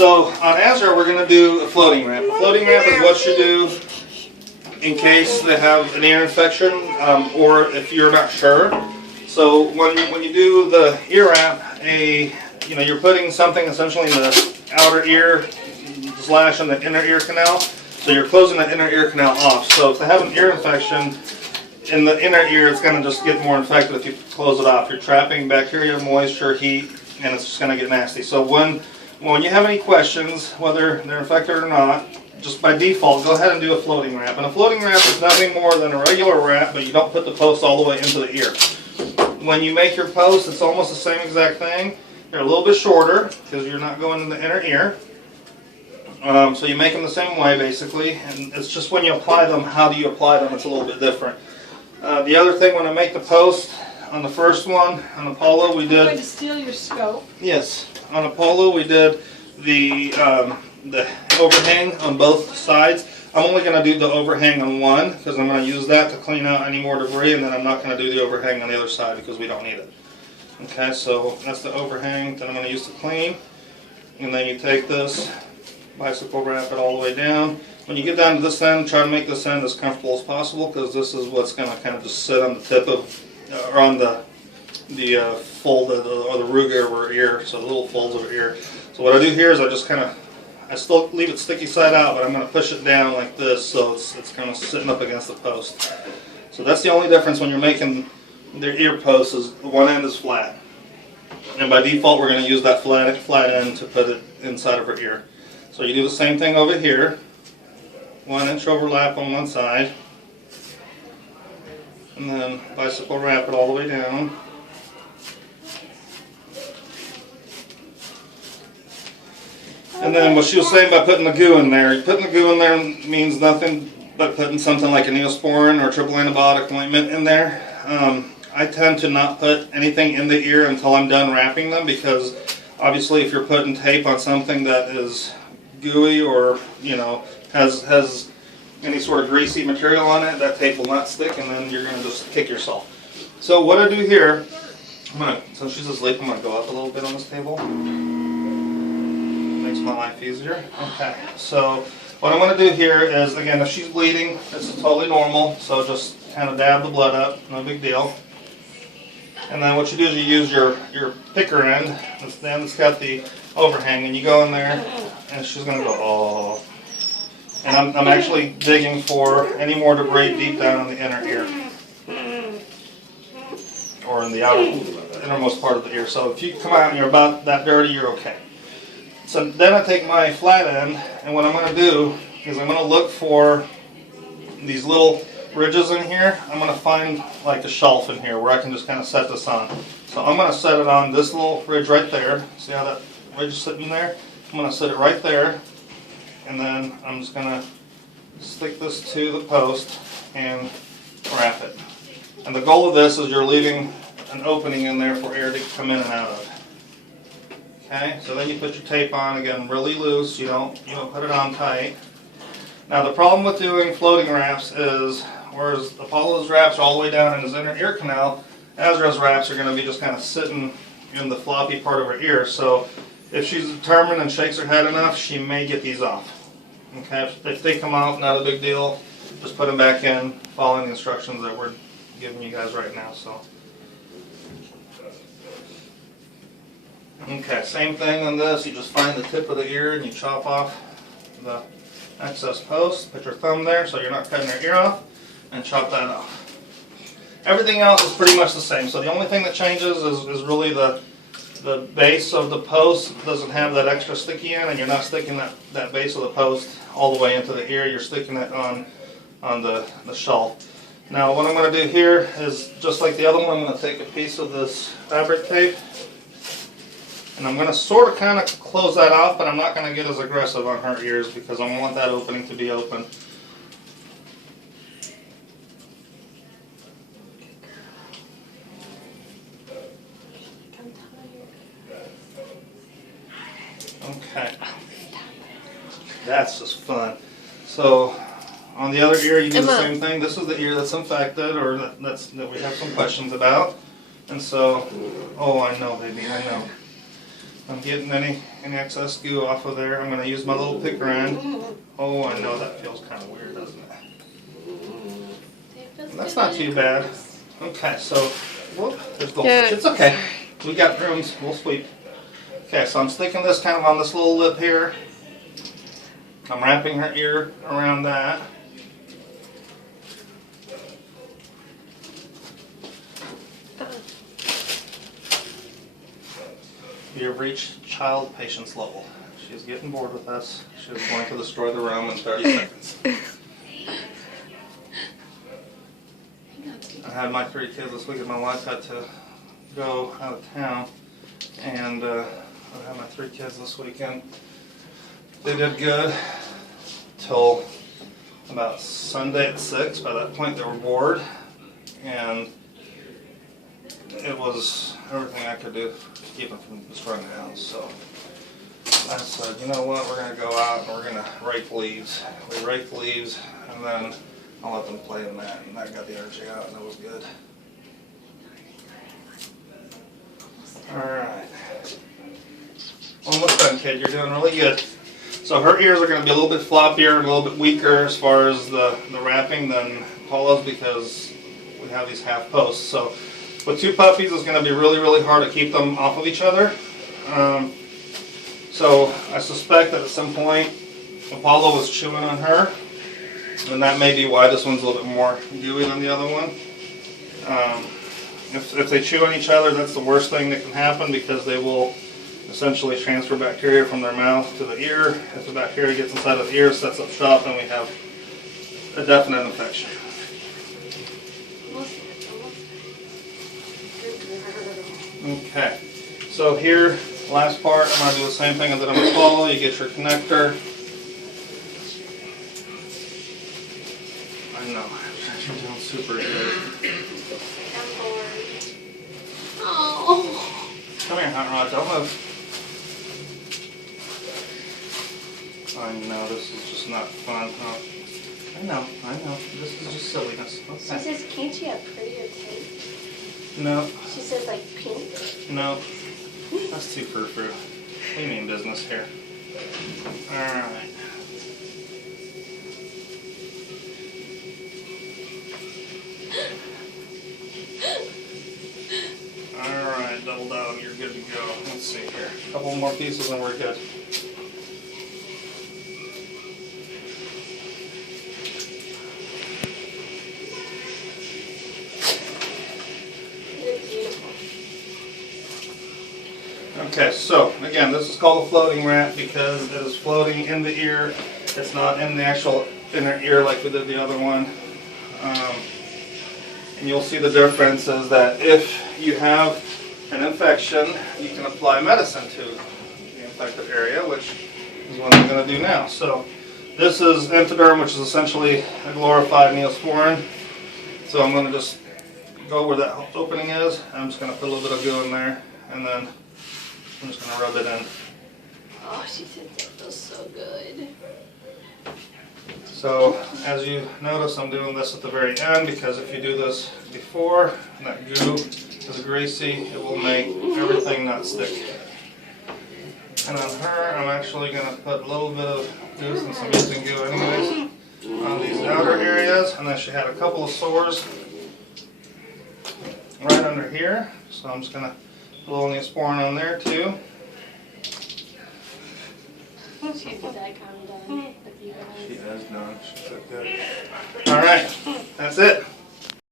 So on Azra, we're going to do a floating wrap. A floating wrap is what you do in case they have an ear infection, or if you're not sure. So when you do the ear wrap, you're putting something essentially in the outer ear slash in the inner ear canal. So you're closing the inner ear canal off. So if they have an ear infection in the inner ear, it's going to just get more infected if you close it off. You're trapping bacteria, moisture, heat, and it's just going to get nasty. So when you have any questions, whether they're infected or not, just by default, go ahead and do a floating wrap. And a floating wrap is nothing more than a regular wrap, but you don't put the post all the way into the ear. When you make your post, it's almost the same exact thing. They're a little bit shorter because you're not going in the inner ear. So you make them the same way, basically. And it's just when you apply them, how do you apply them? It's a little bit different. The other thing, when I make the post, on the first one, on the Polo, we did... I'm going to steal your scope. Yes. On the Polo, we did the overhang on both sides. I'm only going to do the overhang on one because I'm going to use that to clean out any more debris, and then I'm not going to do the overhang on the other side because we don't need it. Okay, so that's the overhang that I'm going to use to clean. And then you take this, bicycle wrap it all the way down. When you get down to this end, try to make this end as comfortable as possible because this is what's going to kind of just sit on the tip of, or on the fold of or the ruga of our ear, so the little folds of our ear. So what I do here is I still leave it sticky side out, but I'm going to push it down like this so it's kind of sitting up against the post. So that's the only difference when you're making their ear posts, is one end is flat. And by default we're going to use that flat end to put it inside of our ear. So you do the same thing over here. 1 inch overlap on one side. And then bicycle wrap it all the way down. And then what she was saying about putting the goo in there. Putting the goo in there means nothing but putting something like a Neosporin or triple antibiotic ointment in there. I tend to not put anything in the ear until I'm done wrapping them because obviously if you're putting tape on something that is gooey or has any sort of greasy material on it, that tape will not stick and then you're going to just kick yourself. So what I do here, since she's asleep, I'm going to go up a little bit on this table. Makes my life easier. Okay, so what I'm going to do here is, again, if she's bleeding, this is totally normal, so just kind of dab the blood up, no big deal. And then what you do is you use your picker end, then it's got the overhang, and you go in there, and she's going to go, oh. And I'm actually digging for any more debris deep down in the inner ear. Or in the innermost part of the ear. So if you come out and you're about that dirty, you're okay. So then I take my flat end, and what I'm going to do is I'm going to look for these little ridges in here. I'm going to find like a shelf in here where I can just kind of set this on. So I'm going to set it on this little ridge right there. See how that ridge is sitting there? I'm going to set it right there, and then I'm just going to stick this to the post and wrap it. And the goal of this is you're leaving an opening in there for air to come in and out of. Okay, so then you put your tape on, again, really loose. You don't put it on tight. Now the problem with doing floating wraps is, whereas Apollo's wraps are all the way down in his inner ear canal, Azra's wraps are going to be just kind of sitting in the floppy part of her ear. So if she's determined and shakes her head enough, she may get these off. Okay, if they come out, not a big deal. Just put them back in, following the instructions that we're giving you guys right now. So. Okay, same thing on this. You just find the tip of the ear and you chop off the excess post. Put your thumb there so you're not cutting your ear off, and chop that off. Everything else is pretty much the same. So the only thing that changes is really the base of the post doesn't have that extra sticky end, and you're not sticking that base of the post all the way into the ear. You're sticking it on the shelf. Now what I'm going to do here is, just like the other one, I'm going to take a piece of this fabric tape, and I'm going to sort of kind of close that off, but I'm not going to get as aggressive on her ears because I want that opening to be open. Okay. That's just fun. So on the other ear you do the same thing. This is the ear that's infected, or that we have some questions about. And so, oh, I know, baby, I know. I'm getting any any excess goo off of there. I'm going to use my little picker end. Oh, I know that feels kind of weird, doesn't it? That's not too bad. Okay, so, whoop, there's goldfish. It's okay. We got brooms. We'll sweep. Okay, so I'm sticking this kind of on this little lip here. I'm wrapping her ear around that. We have reached child patience level. She's getting bored with us. She was going to destroy the room in 30 seconds. I had my 3 kids this weekend. My wife had to go out of town, and I had my 3 kids this weekend. They did good till about Sunday at 6. By that point, they were bored, and it was everything I could do to keep them from destroying the house. So I said, you know what, we're going to go out and we're going to rake leaves. We raked leaves, and then I'll let them play in that, and that got the energy out, and it was good. Alright. Almost done, kid. You're doing really good. So her ears are going to be a little bit floppier and a little bit weaker as far as the wrapping than Paula's, because we have these half posts. So with 2 puppies, it's going to be really, really hard to keep them off of each other. So I suspect that at some point Apollo was chewing on her, and that may be why this one's a little bit more gooey than the other one. If they chew on each other, that's the worst thing that can happen, because they will essentially transfer bacteria from their mouth to the ear. If the bacteria gets inside of the ear, sets up shop, and we have a definite infection. Okay, so here, last part, I'm going to do the same thing that I'm going to follow. You get your connector. I know, you're doing super good. I'm bored. Oh. Come here, Hot Rod, don't move. I know, this is just not fun. Oh, I know. This is just silliness. Okay. She says, can't you have prettier tape? No. She says, like, pink? No. That's too frou-frou. We mean business here. Alright. Alright, double dog, you're good to go. Let's see here. A couple more pieces and we're good. Okay, so again, this is called a floating wrap because it is floating in the ear. It's not in the actual inner ear like we did the other one. And you'll see the difference is that if you have an infection, you can apply medicine to the infected area, which is what I'm going to do now. So this is Entederm, which is essentially a glorified Neosporin. So I'm going to just go where that opening is. I'm just going to put a little bit of goo in there, and then I'm just going to rub it in. Oh, she said that feels so good. So, as you notice, I'm doing this at the very end, because if you do this before, and that goo is greasy, it will make everything not stick. And on her, I'm actually going to put a little bit of goo, since I'm using goo anyways, on these outer areas. And then she had a couple of sores right under here, so I'm just going to put a little Neosporin on there too. She's like, I'm done with you guys. She is done. She's so good. Alright, that's it.